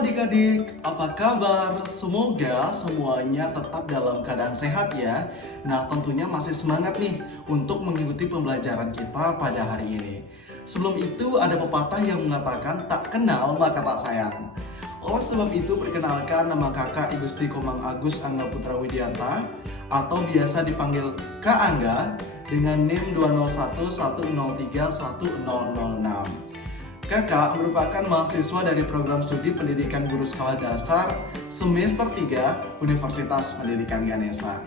adik-adik, apa kabar? Semoga semuanya tetap dalam keadaan sehat ya. Nah, tentunya masih semangat nih untuk mengikuti pembelajaran kita pada hari ini. Sebelum itu ada pepatah yang mengatakan tak kenal maka tak sayang. Oleh sebab itu, perkenalkan, nama kakak Igusti Komang Agus Angga Putra Widianta atau biasa dipanggil Kak Angga dengan NIM 20110310006. Kakak merupakan mahasiswa dari program studi pendidikan guru sekolah dasar semester 3 Universitas Pendidikan Ganesha.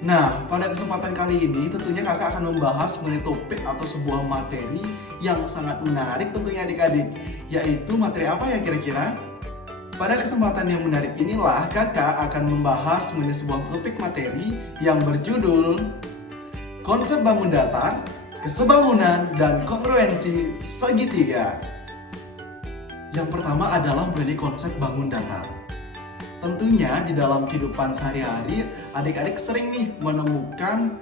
Nah, pada kesempatan kali ini tentunya kakak akan membahas mengenai topik atau sebuah materi yang sangat menarik tentunya adik-adik. Yaitu materi apa ya kira-kira? Pada kesempatan yang menarik inilah kakak akan membahas mengenai sebuah topik materi yang berjudul Konsep Bangun Datar, Kesebangunan, dan Kongruensi Segitiga. Yang pertama adalah mengenai konsep bangun datar. Tentunya di dalam kehidupan sehari-hari, adik-adik sering nih menemukan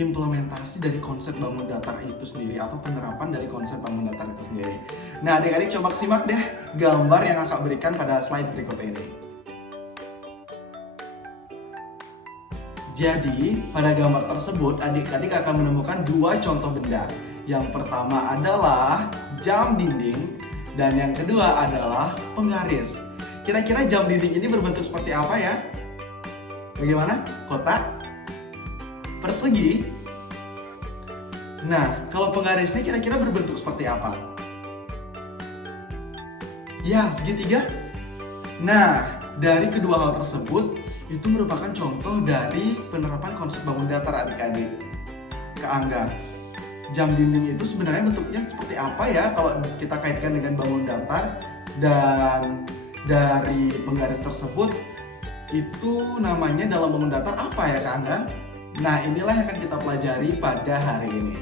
implementasi dari konsep bangun datar itu sendiri atau penerapan dari konsep bangun datar itu sendiri. Nah, adik-adik coba simak deh gambar yang kakak berikan pada slide berikut ini. Jadi, pada gambar tersebut adik-adik akan menemukan dua contoh benda. Yang pertama adalah jam dinding dan yang kedua adalah penggaris. Kira-kira jam dinding ini berbentuk seperti apa ya? Bagaimana? Kotak? Persegi? Nah, kalau penggarisnya kira-kira berbentuk seperti apa? Ya, segitiga. Nah, dari kedua hal tersebut itu merupakan contoh dari penerapan konsep bangun datar adik-adik. Kak Angga, jam dinding itu sebenarnya bentuknya seperti apa ya kalau kita kaitkan dengan bangun datar, dan dari penggaris tersebut itu namanya dalam bangun datar apa ya Kak Angga? Nah, inilah yang akan kita pelajari pada hari ini.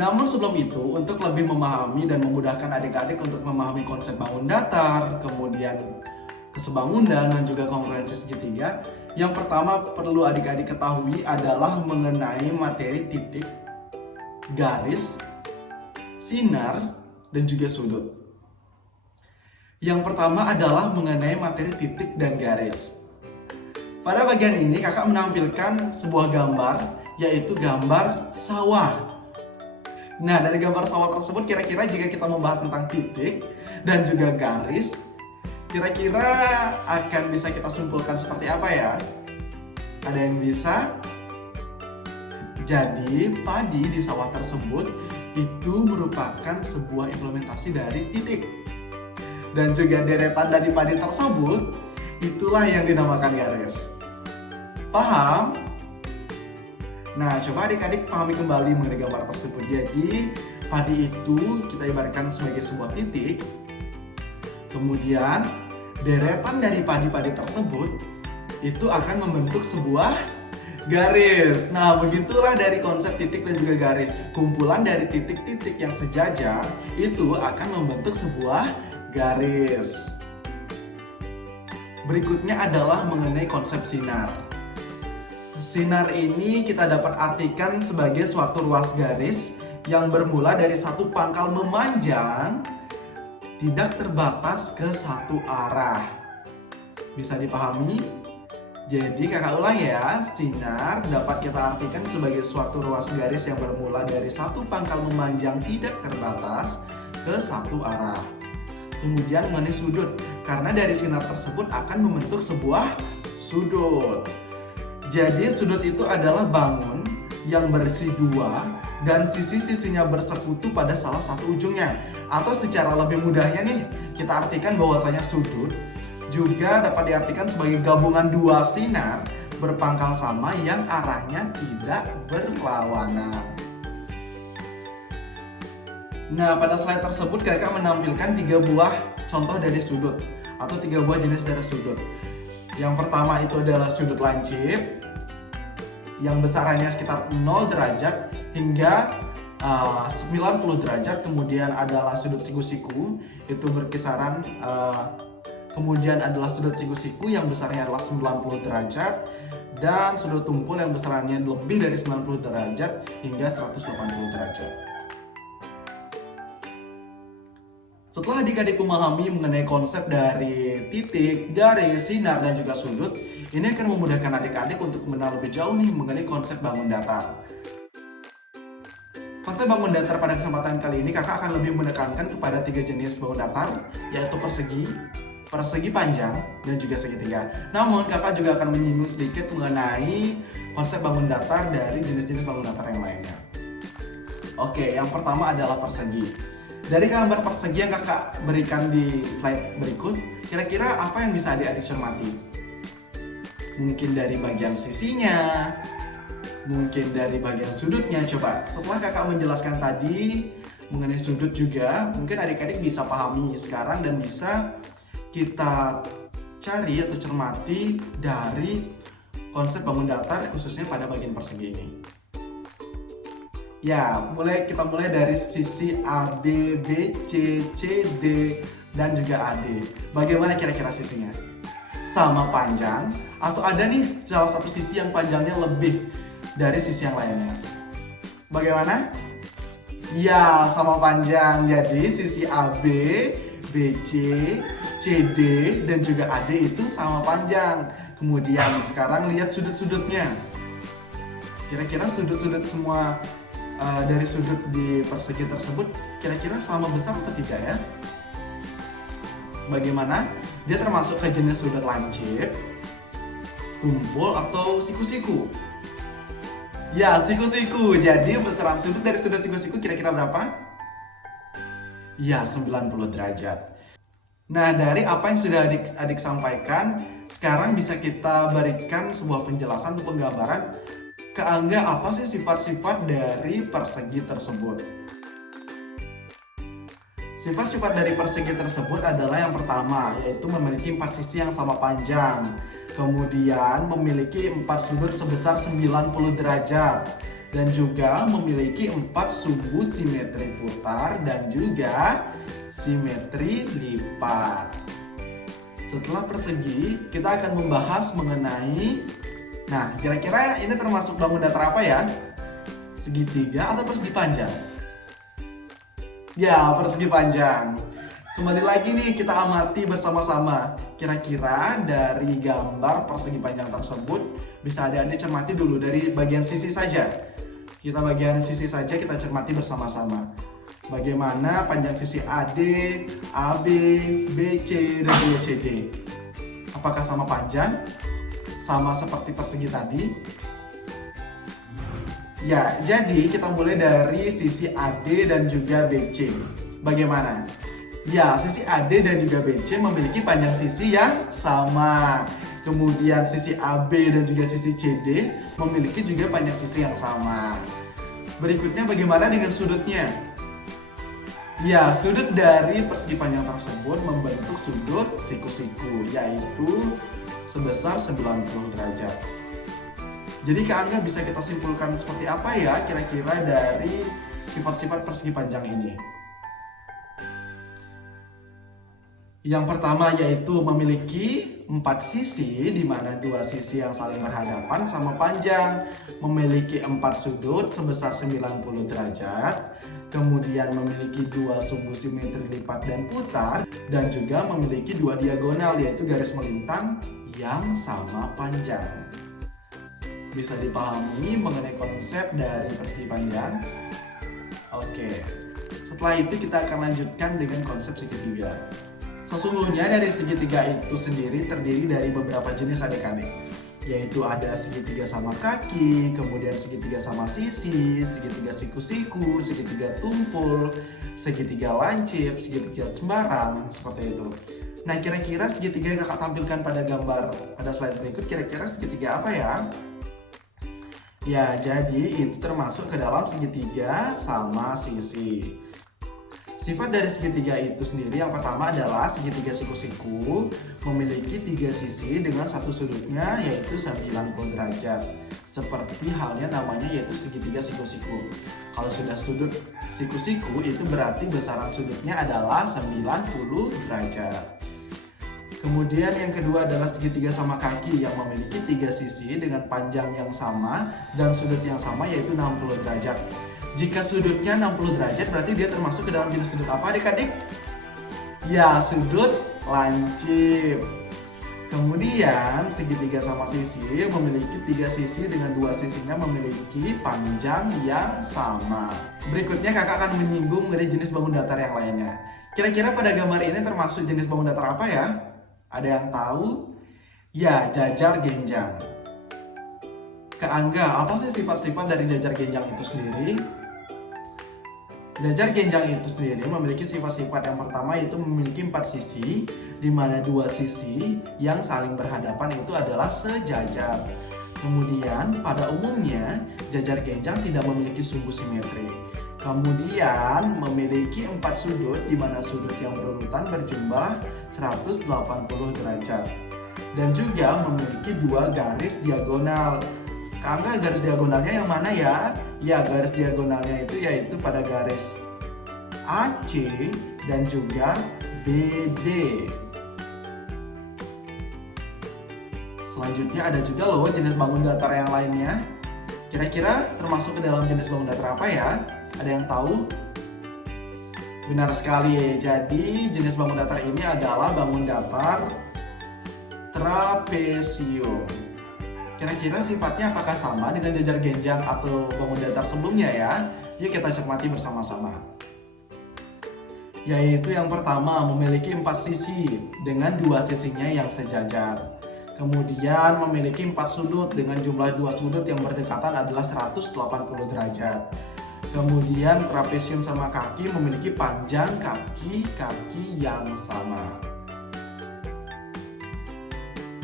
Namun sebelum itu, untuk lebih memahami dan memudahkan adik-adik untuk memahami konsep bangun datar, kemudian kesebangunan dan juga kongruensi segitiga, yang pertama perlu adik-adik ketahui adalah mengenai materi titik, garis, sinar, dan juga sudut. Yang pertama adalah mengenai materi titik dan garis. Pada bagian ini kakak menampilkan sebuah gambar, yaitu gambar sawah. Nah, dari gambar sawah tersebut kira-kira jika kita membahas tentang titik dan juga garis, kira-kira akan bisa kita simpulkan seperti apa ya? Ada yang bisa? Jadi, padi di sawah tersebut itu merupakan sebuah implementasi dari titik. Dan juga deretan dari padi tersebut, itulah yang dinamakan garis. Paham? Nah, coba adik-adik pahami kembali mengenai gambar tersebut. Jadi, padi itu kita ibaratkan sebagai sebuah titik. Kemudian deretan dari padi-padi tersebut itu akan membentuk sebuah garis. Nah, begitulah dari konsep titik dan juga garis. Kumpulan dari titik-titik yang sejajar itu akan membentuk sebuah garis. Berikutnya adalah mengenai konsep sinar. Sinar ini kita dapat artikan sebagai suatu ruas garis yang bermula dari satu pangkal memanjang tidak terbatas ke satu arah. Bisa dipahami? Jadi kakak ulang ya, sinar dapat kita artikan sebagai suatu ruas garis yang bermula dari satu pangkal memanjang tidak terbatas ke satu arah. Kemudian mengenai sudut, karena dari sinar tersebut akan membentuk sebuah sudut. Jadi sudut itu adalah bangun yang berisi dua dan sisi-sisinya bersekutu pada salah satu ujungnya. Atau secara lebih mudahnya nih, kita artikan bahwasanya sudut juga dapat diartikan sebagai gabungan dua sinar berpangkal sama yang arahnya tidak berlawanan. Nah, pada slide tersebut kakak menampilkan 3 buah contoh dari sudut atau 3 buah jenis dari sudut. Yang pertama itu adalah sudut lancip yang besarannya sekitar 0 derajat hingga 90 derajat. Kemudian adalah sudut siku-siku, itu berkisaran kemudian adalah sudut siku-siku yang besarnya adalah 90 derajat, dan sudut tumpul yang besarannya lebih dari 90 derajat hingga 180 derajat. Setelah adik-adik memahami mengenai konsep dari titik, garis, sinar, dan juga sudut, ini akan memudahkan adik-adik untuk mengenal lebih jauh nih mengenai konsep bangun datar. Konsep bangun datar pada kesempatan kali ini kakak akan lebih menekankan kepada 3 jenis bangun datar, yaitu persegi, persegi panjang, dan juga segitiga. Namun kakak juga akan menyinggung sedikit mengenai konsep bangun datar dari jenis-jenis bangun datar yang lainnya. Oke, yang pertama adalah persegi. Dari gambar persegi yang kakak berikan di slide berikut, kira-kira apa yang bisa adik-adik cermati? Mungkin dari bagian sisinya, mungkin dari bagian sudutnya. Coba, setelah kakak menjelaskan tadi mengenai sudut juga, mungkin adik-adik bisa pahami sekarang dan bisa kita cari atau cermati dari konsep bangun datar khususnya pada bagian persegi ini. Ya, kita mulai dari sisi A, B, B, C, C, D, dan juga AD. Bagaimana kira-kira sisinya? Sama panjang, atau ada nih salah satu sisi yang panjangnya lebih dari sisi yang lainnya? Bagaimana? Ya, sama panjang. Jadi sisi AB, BC, CD, dan juga AD itu sama panjang. Kemudian sekarang lihat sudut-sudutnya. Kira-kira sudut-sudut semua dari sudut di persegi tersebut kira-kira sama besar atau tidak ya? Bagaimana? Dia termasuk ke jenis sudut lancip, tumpul, atau siku-siku? Ya, siku-siku. Jadi besaran sudut dari sudut siku-siku kira-kira berapa? Ya, 90 derajat. Nah, dari apa yang sudah adik sampaikan, sekarang bisa kita berikan sebuah penjelasan atau penggambaran ke Angga apa sih sifat-sifat dari persegi tersebut. Sifat-sifat dari persegi tersebut adalah yang pertama, yaitu memiliki 4 sisi yang sama panjang. Kemudian memiliki 4 sudut sebesar 90 derajat. Dan juga memiliki 4 sumbu simetri putar dan juga simetri lipat. Setelah persegi, kita akan membahas mengenai, nah, kira-kira ini termasuk bangun datar apa ya? Segitiga atau persegi panjang? Ya, persegi panjang. Kembali lagi nih, kita amati bersama-sama. Kira-kira dari gambar persegi panjang tersebut, bisa adik-adik cermati dulu dari bagian sisi saja. Kita bagian sisi saja kita cermati bersama-sama. Bagaimana panjang sisi AD, AB, BC, dan juga CD? Apakah sama panjang? Sama seperti persegi tadi? Ya, jadi kita mulai dari sisi AD dan juga BC. Bagaimana? Ya, sisi AD dan juga BC memiliki panjang sisi yang sama. Kemudian sisi AB dan juga sisi CD memiliki juga panjang sisi yang sama. Berikutnya bagaimana dengan sudutnya? Ya, sudut dari persegi panjang tersebut membentuk sudut siku-siku, yaitu sebesar 90 derajat. Jadi Kak Angga bisa kita simpulkan seperti apa ya kira-kira dari sifat-sifat persegi panjang ini? Yang pertama yaitu memiliki 4 sisi, di mana 2 sisi yang saling berhadapan sama panjang, memiliki 4 sudut sebesar 90 derajat, kemudian memiliki 2 sumbu simetri lipat dan putar, dan juga memiliki 2 diagonal yaitu garis melintang yang sama panjang. Bisa dipahami mengenai konsep dari persegi panjang? Oke, setelah itu kita akan lanjutkan dengan konsep segitiga. Sesungguhnya dari segitiga itu sendiri terdiri dari beberapa jenis adik-adik, yaitu ada segitiga sama kaki, kemudian segitiga sama sisi, segitiga siku-siku, segitiga tumpul, segitiga lancip, segitiga cembarang, seperti itu. Nah, kira-kira segitiga yang kakak tampilkan pada gambar pada slide berikut kira-kira segitiga apa ya? Ya, jadi itu termasuk ke dalam segitiga sama sisi. Sifat dari segitiga itu sendiri yang pertama adalah segitiga siku-siku memiliki 3 sisi dengan satu sudutnya yaitu 90 derajat. Seperti halnya namanya yaitu segitiga siku-siku. Kalau sudah sudut siku-siku itu berarti besaran sudutnya adalah 90 derajat. Kemudian yang kedua adalah segitiga sama kaki yang memiliki 3 sisi dengan panjang yang sama dan sudut yang sama yaitu 60 derajat. Jika sudutnya 60 derajat berarti dia termasuk ke dalam jenis sudut apa adik-adik? Ya, sudut lancip. Kemudian segitiga sama sisi memiliki 3 sisi dengan 2 sisinya memiliki panjang yang sama. Berikutnya kakak akan menyinggung dari jenis bangun datar yang lainnya. Kira-kira pada gambar ini termasuk jenis bangun datar apa ya? Ada yang tahu? Ya, jajar genjang. Kak Angga, apa sih sifat-sifat dari jajar genjang itu sendiri? Jajar genjang itu sendiri memiliki sifat-sifat. Yang pertama itu memiliki 4 sisi, di mana 2 sisi yang saling berhadapan itu adalah sejajar. Kemudian pada umumnya jajar genjang tidak memiliki sumbu simetri. Kemudian memiliki 4 sudut, di mana sudut yang berurutan berjumlah 180 derajat. Dan juga memiliki 2 garis diagonal. Kak Angga, garis diagonalnya yang mana ya? Ya, garis diagonalnya itu yaitu pada garis AC dan juga BD. Selanjutnya ada juga loh jenis bangun datar yang lainnya. Kira-kira termasuk ke dalam jenis bangun datar apa ya? Ada yang tahu? Benar sekali. Jadi jenis bangun datar ini adalah bangun datar trapesium. Kira-kira sifatnya apakah sama dengan jajar genjang atau bangun datar sebelumnya ya? Yuk kita cermati bersama-sama. Yaitu yang pertama memiliki 4 sisi dengan 2 sisinya yang sejajar. Kemudian memiliki 4 sudut dengan jumlah 2 sudut yang berdekatan adalah 180 derajat. Kemudian trapesium sama kaki memiliki panjang kaki-kaki yang sama.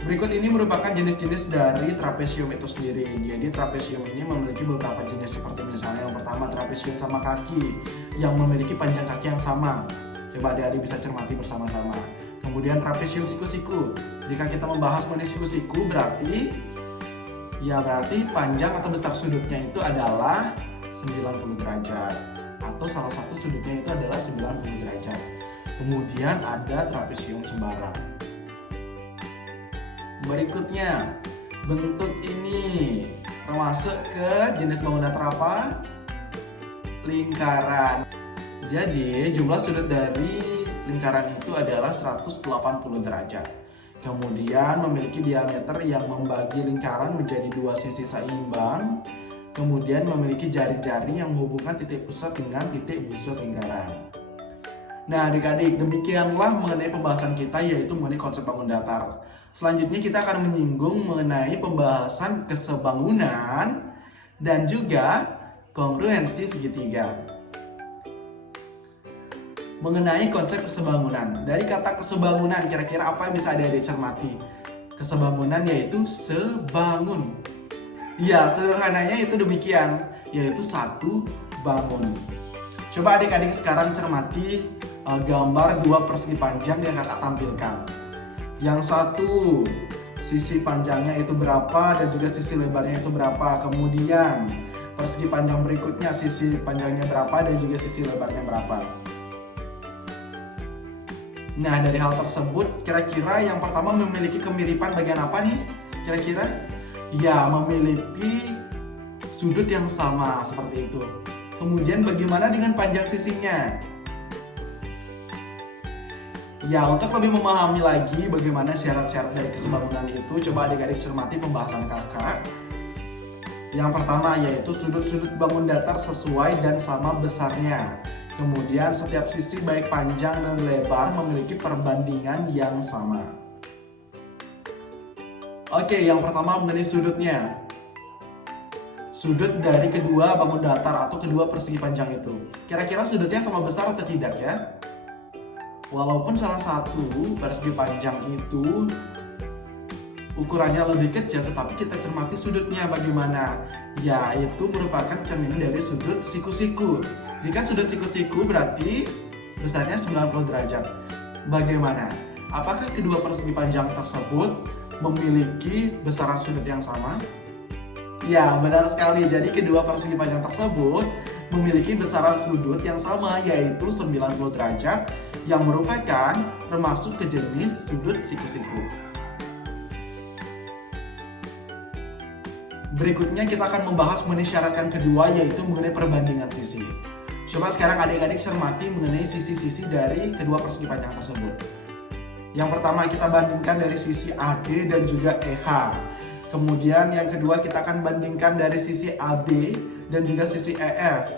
Berikut ini merupakan jenis-jenis dari trapesium itu sendiri. Jadi trapesium ini memiliki beberapa jenis seperti misalnya yang pertama trapesium sama kaki yang memiliki panjang kaki yang sama. Coba adik-adik bisa cermati bersama-sama. Kemudian trapesium siku-siku. Jika kita membahas mengenai siku-siku berarti panjang atau besar sudutnya itu adalah 90 derajat. Atau salah satu sudutnya itu adalah 90 derajat. Kemudian ada trapesium sembarang. Berikutnya, bentuk ini termasuk ke jenis bangun datar apa? Lingkaran. Jadi, jumlah sudut dari lingkaran itu adalah 180 derajat. Kemudian memiliki diameter yang membagi lingkaran menjadi 2 sisi seimbang. Kemudian memiliki jari-jari yang menghubungkan titik pusat dengan titik busur lingkaran. Nah adik-adik, demikianlah mengenai pembahasan kita yaitu mengenai konsep bangun datar. Selanjutnya kita akan menyinggung mengenai pembahasan kesebangunan dan juga kongruensi segitiga. Mengenai konsep kesebangunan, dari kata kesebangunan kira-kira apa yang bisa adik-adik cermati? Kesebangunan yaitu sebangun. Ya, sederhananya itu demikian, yaitu satu bangun. Coba adik-adik sekarang cermati gambar 2 persegi panjang yang kakak tampilkan. Yang satu, sisi panjangnya itu berapa dan juga sisi lebarnya itu berapa. Kemudian persegi panjang berikutnya, sisi panjangnya berapa dan juga sisi lebarnya berapa. Nah dari hal tersebut, kira-kira yang pertama memiliki kemiripan bagian apa nih? Kira-kira? Ya, memiliki sudut yang sama seperti itu. Kemudian bagaimana dengan panjang sisinya? Ya, untuk lebih memahami lagi bagaimana syarat-syarat dari kesebangunan itu, coba adik-adik cermati pembahasan kakak. Yang pertama yaitu sudut-sudut bangun datar sesuai dan sama besarnya. Kemudian setiap sisi baik panjang dan lebar memiliki perbandingan yang sama. Oke, yang pertama mengenai sudutnya. Sudut dari kedua bangun datar atau kedua persegi panjang itu. Kira-kira sudutnya sama besar atau tidak ya? Walaupun salah satu persegi panjang itu ukurannya lebih kecil, tetapi kita cermati sudutnya bagaimana. Ya, itu merupakan cerminan dari sudut siku-siku. Jika sudut siku-siku berarti besarnya 90 derajat. Bagaimana? Apakah kedua persegi panjang tersebut memiliki besaran sudut yang sama? Ya, benar sekali. Jadi kedua persegi panjang tersebut memiliki besaran sudut yang sama, yaitu 90 derajat, yang merupakan termasuk ke jenis sudut siku-siku. Berikutnya kita akan membahas mengenai syarat yang kedua, yaitu mengenai perbandingan sisi. Coba sekarang adik-adik cermati mengenai sisi-sisi dari kedua persegi panjang tersebut. Yang pertama kita bandingkan dari sisi AD dan juga EH. Kemudian yang kedua kita akan bandingkan dari sisi AB dan juga sisi EF.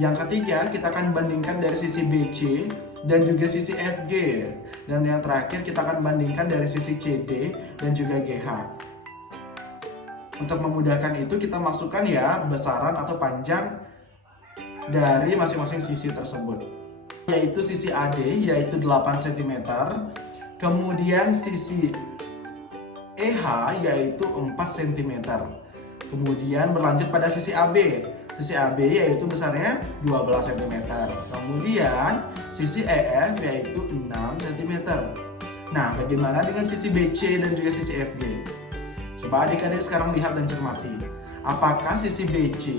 Yang ketiga kita akan bandingkan dari sisi BC dan juga sisi FG. Dan yang terakhir kita akan bandingkan dari sisi CD dan juga GH. Untuk memudahkan itu kita masukkan ya besaran atau panjang dari masing-masing sisi tersebut, yaitu sisi AD yaitu 8 cm, kemudian sisi EH yaitu 4 cm, kemudian berlanjut pada sisi AB. Sisi AB yaitu besarnya 12 cm, kemudian sisi EF yaitu 6 cm. Nah, bagaimana dengan sisi BC dan juga sisi FG? Coba adik-adik sekarang lihat dan cermati. Apakah sisi BC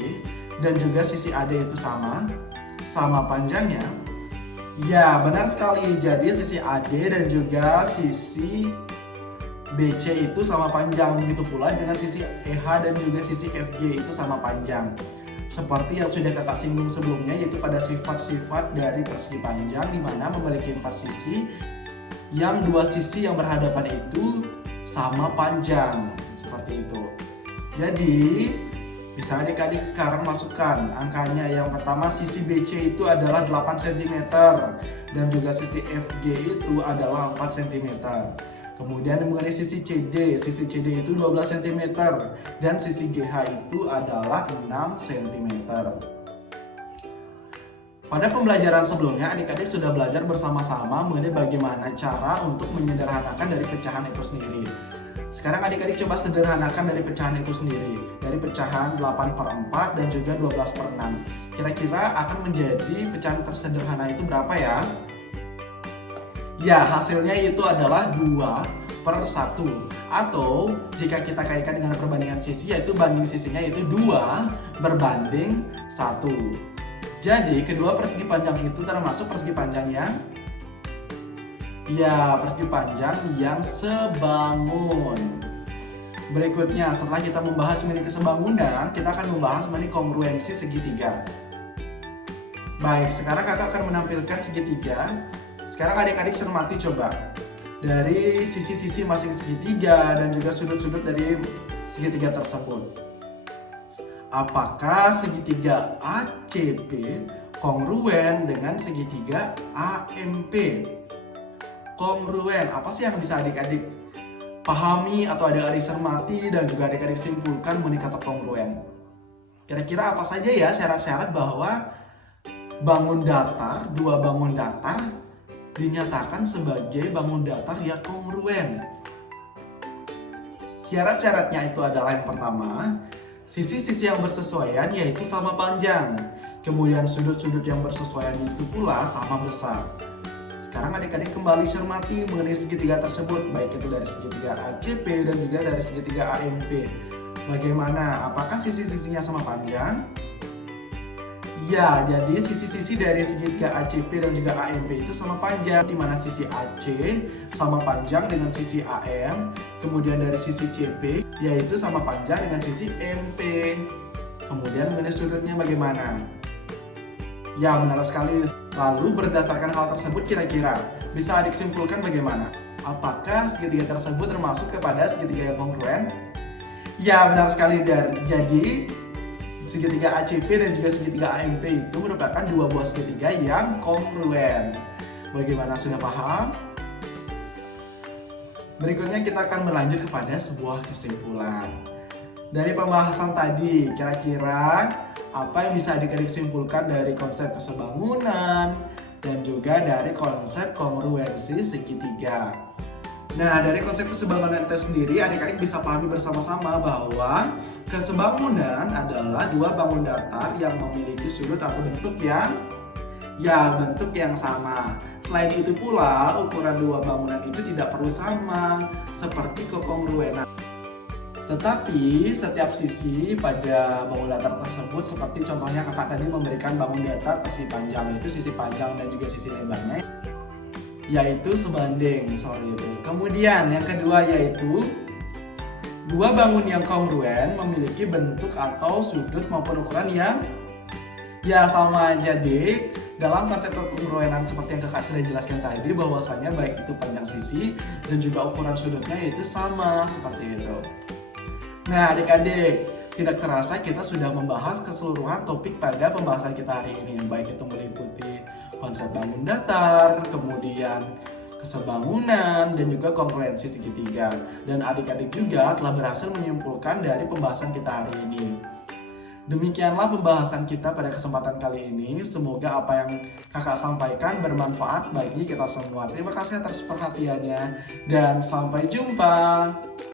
dan juga sisi AD itu sama panjangnya? Ya, benar sekali. Jadi sisi AD dan juga sisi BC itu sama panjang. Begitu pula dengan sisi EH dan juga sisi FG itu sama panjang. Seperti yang sudah kakak singgung sebelumnya, yaitu pada sifat-sifat dari persegi panjang, di mana memiliki 4 sisi, yang 2 sisi yang berhadapan itu sama panjang. Seperti itu. Jadi bisa adik-adik sekarang masukkan angkanya. Yang pertama sisi BC itu adalah 8 cm dan juga sisi FG itu adalah 4 cm. Kemudian mengenai sisi CD itu 12 cm dan sisi GH itu adalah 6 cm. Pada pembelajaran sebelumnya adik-adik sudah belajar bersama-sama mengenai bagaimana cara untuk menyederhanakan dari pecahan itu sendiri. Sekarang adik-adik coba sederhanakan dari pecahan itu sendiri. Dari pecahan 8/4 dan juga 12/6. Kira-kira akan menjadi pecahan tersederhana itu berapa ya? Ya, hasilnya itu adalah 2/1. Atau jika kita kaitkan dengan perbandingan sisi, yaitu banding sisinya yaitu 2/1. Jadi kedua persegi panjang itu termasuk persegi panjang yang persegi panjang yang sebangun. Berikutnya, setelah kita membahas mengenai kesebangunan, kita akan membahas mengenai kongruensi segitiga. Baik, sekarang kakak akan menampilkan segitiga. Sekarang adik-adik cermati coba. Dari sisi-sisi masing segitiga dan juga sudut-sudut dari segitiga tersebut. Apakah segitiga ACP kongruen dengan segitiga AMP? Kongruen, apa sih yang bisa adik-adik pahami atau adik-adik cermati dan juga adik-adik simpulkan mengenai kata kongruen? Kira-kira apa saja ya syarat-syarat bahwa dua bangun datar dinyatakan sebagai bangun datar yang kongruen? Syarat-syaratnya itu adalah yang pertama, sisi-sisi yang bersesuaian yaitu sama panjang. Kemudian sudut-sudut yang bersesuaian itu pula sama besar. Sekarang adik-adik kembali cermati mengenai segitiga tersebut, baik itu dari segitiga ACP dan juga dari segitiga AMP. Bagaimana? Apakah sisi-sisinya sama panjang? Ya, jadi sisi-sisi dari segitiga ACP dan juga AMP itu sama panjang, di mana sisi AC sama panjang dengan sisi AM, kemudian dari sisi CP yaitu sama panjang dengan sisi MP. Kemudian mengenai sudutnya bagaimana? Ya, benar sekali. Lalu berdasarkan hal tersebut kira-kira bisa adik simpulkan bagaimana? Apakah segitiga tersebut termasuk kepada segitiga yang kongruen? Ya, benar sekali. Jadi segitiga ACP dan juga segitiga AMP itu merupakan dua buah segitiga yang kongruen. Bagaimana, sudah paham? Berikutnya kita akan berlanjut kepada sebuah kesimpulan. Dari pembahasan tadi, kira-kira apa yang bisa adik-adik simpulkan dari konsep kesebangunan dan juga dari konsep kongruensi segitiga? Nah, dari konsep kesebangunan itu sendiri, adik-adik bisa pahami bersama-sama bahwa kesebangunan adalah dua bangun datar yang memiliki sudut atau bentuk yang sama. Selain itu pula, ukuran dua bangunan itu tidak perlu sama seperti kekongruenan. Tetapi setiap sisi pada bangun datar tersebut, seperti contohnya kakak tadi memberikan bangun datar persegi panjang, itu sisi panjang dan juga sisi lebarnya yaitu sebanding seperti itu. Kemudian yang kedua yaitu dua bangun yang kongruen memiliki bentuk atau sudut maupun ukuran Ya sama aja dik. Dalam konsep kekongruenan seperti yang kakak sudah jelaskan tadi, bahwasanya baik itu panjang sisi dan juga ukuran sudutnya itu sama seperti itu. Nah adik-adik, tidak terasa kita sudah membahas keseluruhan topik pada pembahasan kita hari ini. Baik itu meliputi konsep bangun datar, kemudian kesebangunan, dan juga kongruensi segitiga. Dan adik-adik juga telah berhasil menyimpulkan dari pembahasan kita hari ini. Demikianlah pembahasan kita pada kesempatan kali ini. Semoga apa yang kakak sampaikan bermanfaat bagi kita semua. Terima kasih atas perhatiannya dan sampai jumpa.